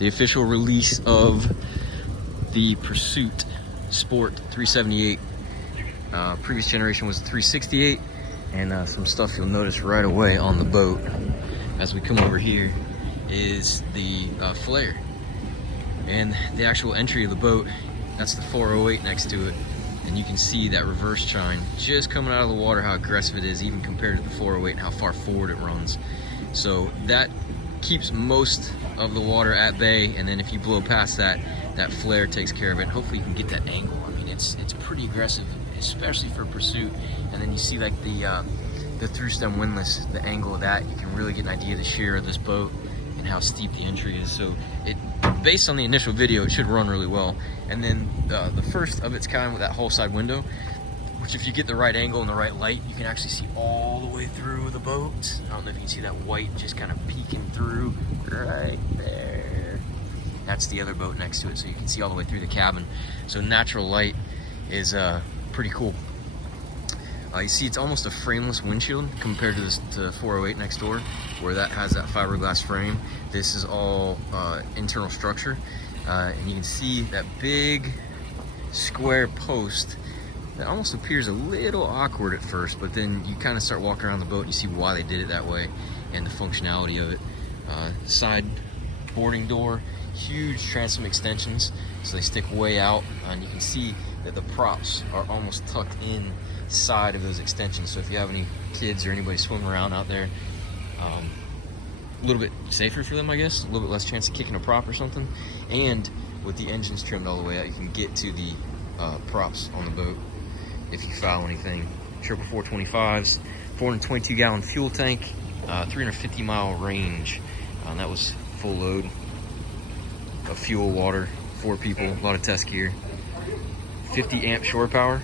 the official release of the Pursuit Sport 378. Previous generation was the 368, and some stuff you'll notice right away on the boat as we come over here is the flare. And the actual entry of the boat, that's the 408 next to it. And you can see that reverse chine just coming out of the water, how aggressive it is even compared to the 408 and how far forward it runs. So that keeps most of the water at bay, and then if you blow past that, that flare takes care of it. Hopefully you can get that angle. I mean, it's pretty aggressive, especially for Pursuit. And then you see like the through stem windlass, the angle of that, you can really get an idea of the shear of this boat and how steep the entry is. So it, based on the initial video, it should run really well. And then the first of its kind with that whole side window, which if you get the right angle and the right light, you can actually see all the way through the boat. I don't know if you can see that white just kind of peeking through right there. That's the other boat next to it, so you can see all the way through the cabin. So natural light is pretty cool. You see it's almost a frameless windshield compared to this to 408 next door, where that has that fiberglass frame. This is all internal structure, and you can see that big square post that almost appears a little awkward at first, but then you kind of start walking around the boat and you see why they did it that way and the functionality of it. Side boarding door, huge transom extensions, so they stick way out, and you can see that the props are almost tucked in side of those extensions. So if you have any kids or anybody swimming around out there, a little bit safer for them, I guess, a little bit less chance of kicking a prop or something. And with the engines trimmed all the way out, you can get to the props on the boat if you foul anything. 425s, 422 gallon fuel tank, 350 mile range. That was full load of fuel, water, 4 people, a lot of test gear, 50 amp shore power.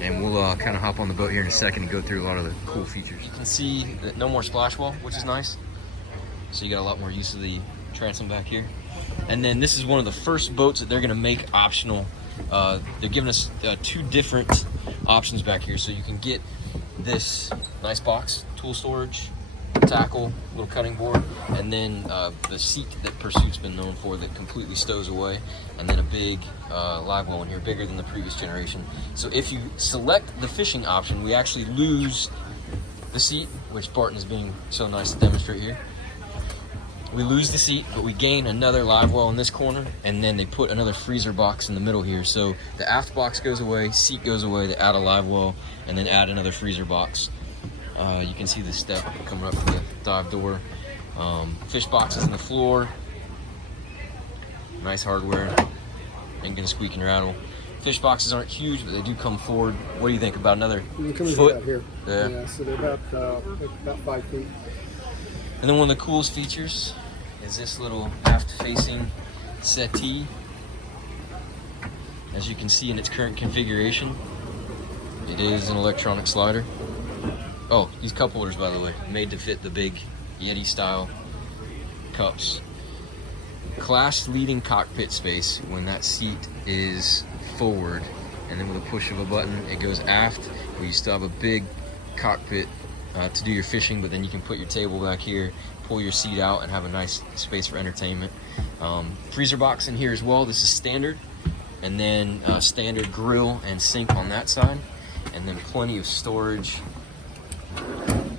And we'll kind of hop on the boat here in a second and go through a lot of the cool features. You can see that no more splash wall, which is nice. So you got a lot more use of the transom back here. And then this is one of the first boats that they're gonna make optional. They're giving us 2 different options back here. So you can get this nice box, tool storage, tackle, little cutting board, and then the seat that Pursuit's been known for that completely stows away, and then a big live well in here, bigger than the previous generation. So if you select the fishing option, we actually lose the seat, which Barton is being so nice to demonstrate here. We lose the seat, but we gain another live well in this corner, and then they put another freezer box in the middle here. So the aft box goes away, seat goes away, they add a live well, and then add another freezer box. You can see the step coming up to the dive door. Fish boxes in the floor. Nice hardware. Ain't gonna squeak and rattle. Fish boxes aren't huge, but they do come forward. What do you think about another foot? About here. Yeah, so they're about 5 feet. And then one of the coolest features is this little aft-facing settee. As you can see in its current configuration, it is an electronic slider. Oh, these cup holders, by the way, made to fit the big Yeti style cups. Class leading cockpit space when that seat is forward, and then with a push of a button it goes aft, where you still have a big cockpit to do your fishing, but then you can put your table back here, pull your seat out, and have a nice space for entertainment. Freezer box in here as well. This is standard, and then standard grill and sink on that side, and then plenty of storage on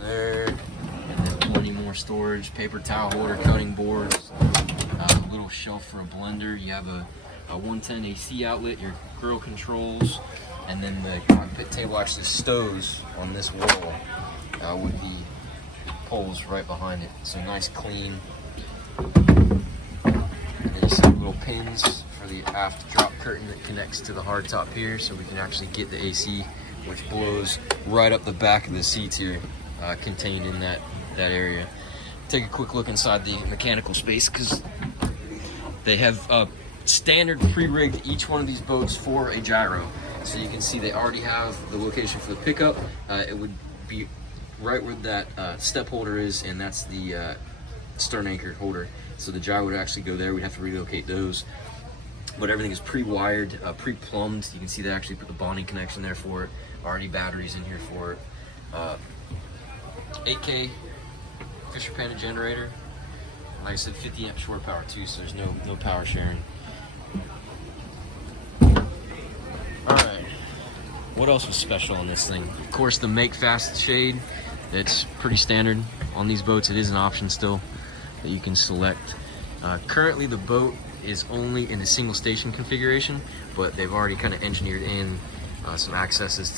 there, and then plenty more storage, paper towel holder, cutting boards, a little shelf for a blender. You have a 110 AC outlet, your grill controls, and then the cockpit table actually stows on this wall with the poles right behind it. So nice, clean. And then you see little pins for the aft drop curtain that connects to the hard top here, so we can actually get the AC, which blows right up the back of the seats here, contained in that area. Take a quick look inside the mechanical space, because they have standard pre-rigged each one of these boats for a gyro. So you can see they already have the location for the pickup. It would be right where that step holder is, and that's the stern anchor holder. So the gyro would actually go there. We'd have to relocate those. But everything is pre-wired, pre-plumbed. You can see they actually put the bonding connection there for it. Already batteries in here for it. 8K Fisher Panda generator. Like I said, 50 amp shore power too, so there's no power sharing. Alright, what else was special on this thing? Of course, the make fast shade. That's pretty standard on these boats. It is an option still that you can select. Currently the boat is only in a single station configuration, but they've already kind of engineered in some accesses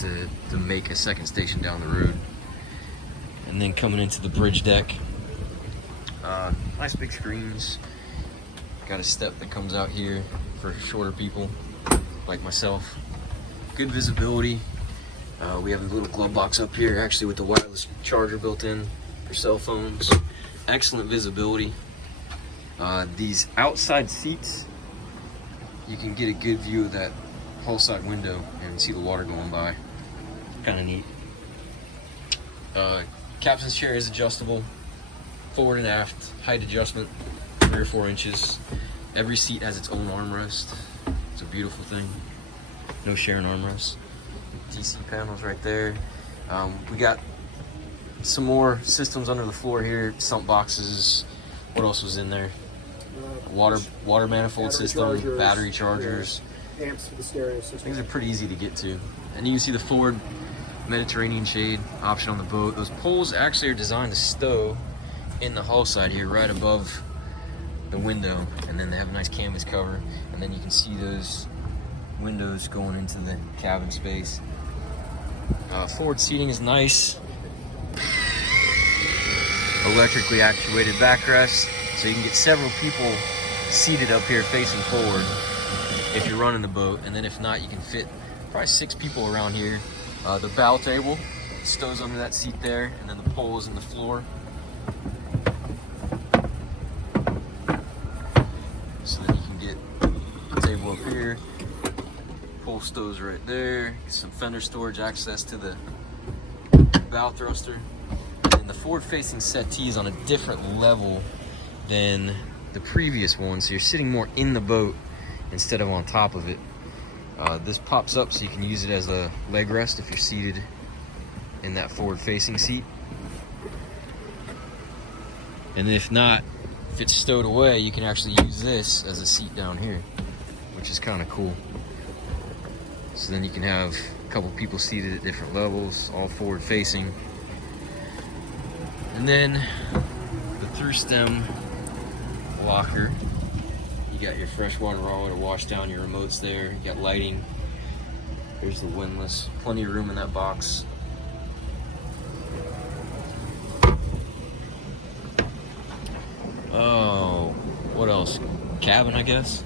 to make a second station down the road. And then coming into the bridge deck, nice big screens. Got a step that comes out here for shorter people like myself. Good visibility. We have a little glove box up here, actually, with the wireless charger built in for cell phones. Excellent visibility. These outside seats, you can get a good view of that hull side window and see the water going by. Kind of neat. Captain's chair is adjustable, forward and aft, height adjustment, 3 or 4 inches. Every seat has its own armrest. It's a beautiful thing. No sharing armrests. DC panels right there. We got some more systems under the floor here. Sump boxes. What else was in there? Water manifold system, battery chargers. Amps for the stereo system. Things are pretty easy to get to. And you can see the forward Mediterranean shade option on the boat. Those poles actually are designed to stow in the hull side here, right above the window. And then they have a nice canvas cover. And then you can see those windows going into the cabin space. Forward seating is nice. Electrically actuated backrest, so you can get several people seated up here facing forward if you're running the boat, and then if not, you can fit probably 6 people around here. The bow table stows under that seat there, and then the pole is in the floor. So then you can get the table up here. Pole stows right there. Get some fender storage access to the bow thruster. And the forward-facing settee is on a different level than the previous one, so you're sitting more in the boat instead of on top of it. This pops up so you can use it as a leg rest if you're seated in that forward-facing seat. And if not, if it's stowed away, you can actually use this as a seat down here, which is kind of cool. So then you can have a couple people seated at different levels, all forward facing. And then the through stem locker. You got your freshwater raw water wash down, your remotes there, you got lighting. There's the windlass. Plenty of room in that box. Oh, what else? Cabin, I guess.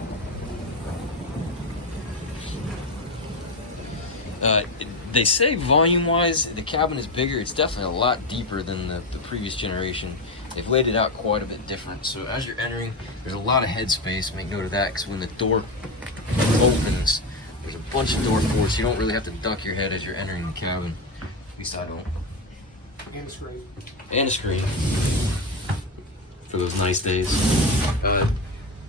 They say volume-wise, the cabin is bigger. It's definitely a lot deeper than the previous generation. They've laid it out quite a bit different. So as you're entering, there's a lot of headspace. Make note of that, because when the door opens, there's a bunch of door ports. You don't really have to duck your head as you're entering the cabin. At least I don't. And a screen. And a screen. For those nice days.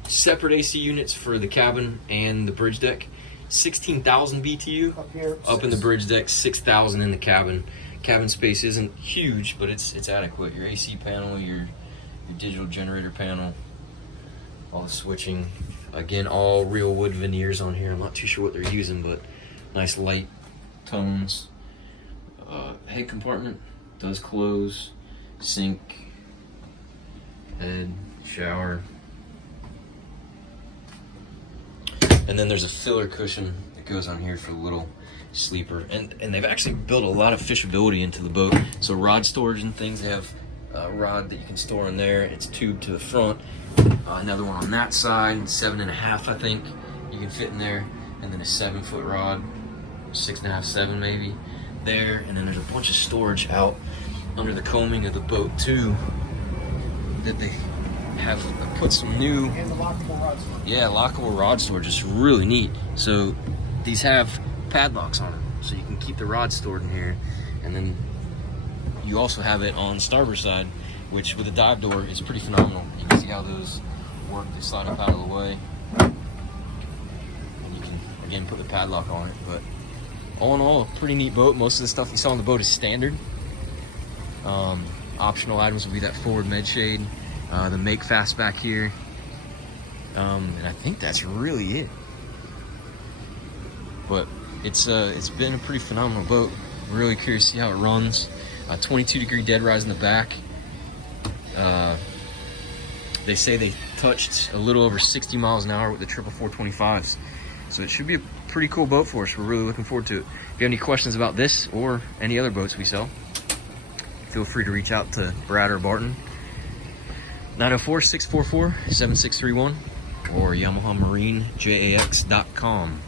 Separate AC units for the cabin and the bridge deck. 16,000 BTU Up here. up in the bridge deck, 6,000 in the cabin. Cabin space isn't huge, but it's adequate. Your AC panel, your digital generator panel, all the switching. Again, all real wood veneers on here. I'm not too sure what they're using, but nice light tones. Head compartment does close. Sink, head, shower. And then there's a filler cushion that goes on here for the little sleeper. And they've actually built a lot of fishability into the boat. So rod storage and things, they have a rod that you can store in there. It's tubed to the front. Another one on that side, 7.5, I think, you can fit in there. And then a 7-foot rod, 6.5, 7 maybe, there. And then there's a bunch of storage out under the coaming of the boat too, that they have put some new. And the lockable rod storage. Yeah, lockable rod storage is really neat. So these have padlocks on them, so you can keep the rod stored in here. And then you also have it on starboard side, which with a dive door is pretty phenomenal. You can see how those work. They slide up out of the way. And you can, again, put the padlock on it. But all in all, a pretty neat boat. Most of the stuff you saw on the boat is standard. Optional items will be that forward med shade. The make fast back here. And I think that's really it. But it's been a pretty phenomenal boat. Really curious to see how it runs. 22-degree dead rise in the back. They say they touched a little over 60 miles an hour with the 425s. So it should be a pretty cool boat for us. We're really looking forward to it. If you have any questions about this or any other boats we sell, feel free to reach out to Brad or Barton. 904-644-7631 or YamahaMarineJAX.com.